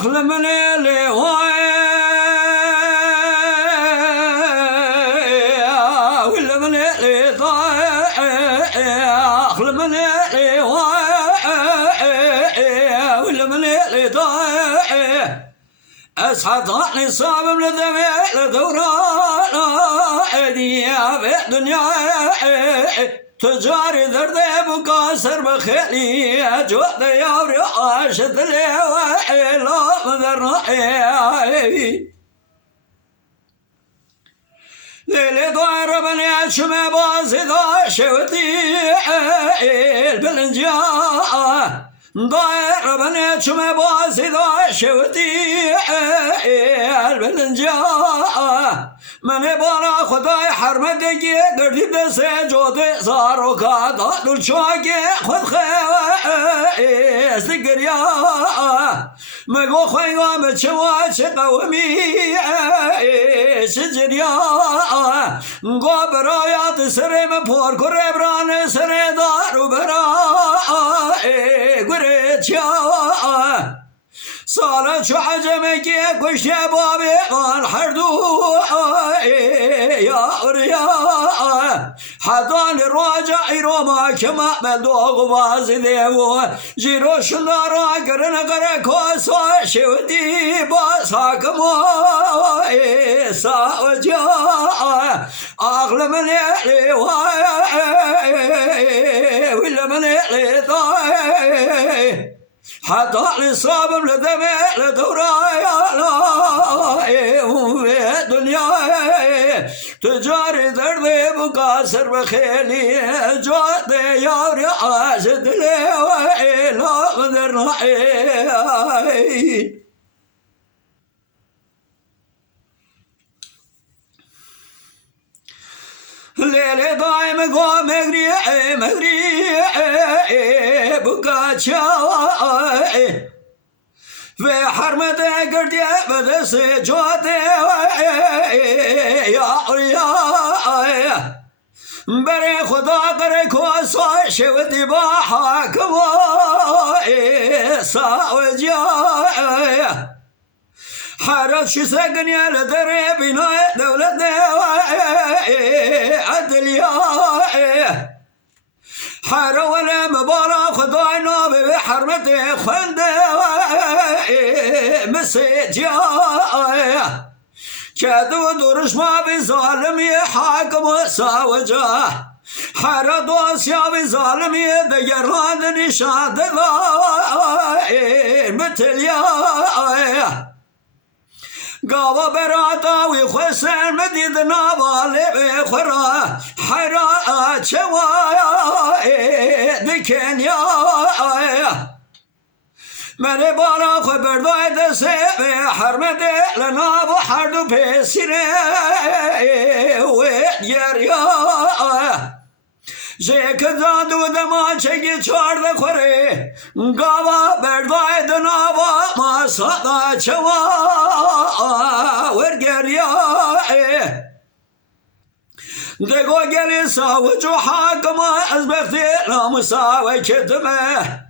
أخل من الهواي ولا من الهواي أخل من الهواي ولا من الهواي أصحى صابم لذمي لدوران دنيا دنيا تجاري درد بقاسر بخيلي جود يوري عاشت لي لا مذر ليلي ضاير بني شمي بازي ضا شوتي البلنجا ضاير بني شمي بازي ضا شوتي البلنجا من بالا خدای حرمتگی گردی دست جوده زارو کادا دل چاگی خود خیست گریا مگو خویگا مچوا چه قومی چجریا گو برایات سرم پور کره بران سر دارو برا گره چیا سالة شو عجمك كش يا بابي قال حردو يا ريا حضان الراجع روما كما مدوغ بازديو جيرو شنارا قرن قركوس شودي باساك مو ساوجا أغلى من يلي ولا من يلي حتى لصابم لدمي لدورايا لا دنيا تجاري دردي بقاسر بخيلي جود يوري عاشد لي لا قدر ليلي دايم قوم مغري بقاتشا في حرمة قردي بدس جوتي يا بري خدا قري كوسو شوتي باحاكم ساوجا حرد شو سقني لدري بناء دولة عدليا حرا ولا مبارا خداي نابي بحرمتي خندي مسيجا كادو درش ما بظالمي حاكم ساوجا حرا دوسيا بظالمي ديران نشاد متليا قاوا براتا ويخسر مديدنا بالي بخرا حرا شوايا دكنيا مني بالا خبر دايد سيبي حرمدي لنا بحردو بسيري ويريا جيك دادو دما چگی چارد خوری گاوا بردای دناوا ما صدا چوا ورگریا دگو گلی ساوجو حاکم از بختی نامساوی کتمه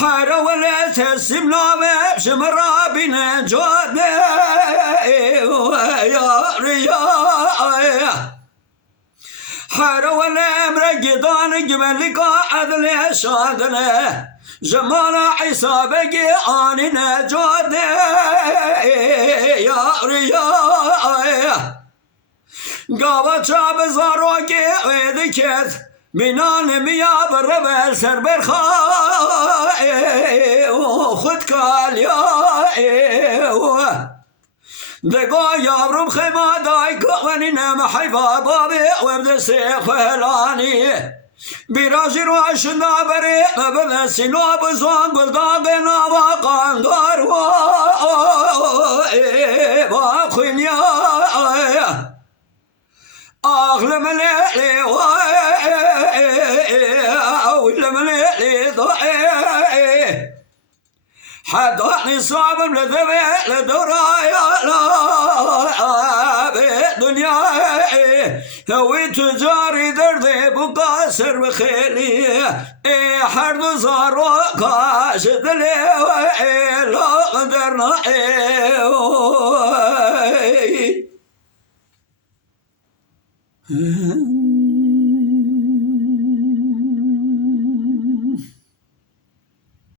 حرا ولا تسم لابه شمرا بین جوده یا ریا حرا ولا مرقدان قبلك عدل شادنا جمال عيسى بقي آني نجود يا ريا قابا شاب زاروكي ويدكت منان ميا بربل سر برخاي خد كاليا دقا يابرم خيما داي قواني نام حيفا بابي وابد سيخ فهلاني براجي روشن دابري مبدا سينو بزوان قلداغي نابا قاندار واخوينيا أغلى مليلي ولا مليلي ضعي حتى نصاب لذبي لدرايا لا دنيا هوي تجاري دردي بقاسر بخيلي حرد زارو قاشد لي لا قدرنا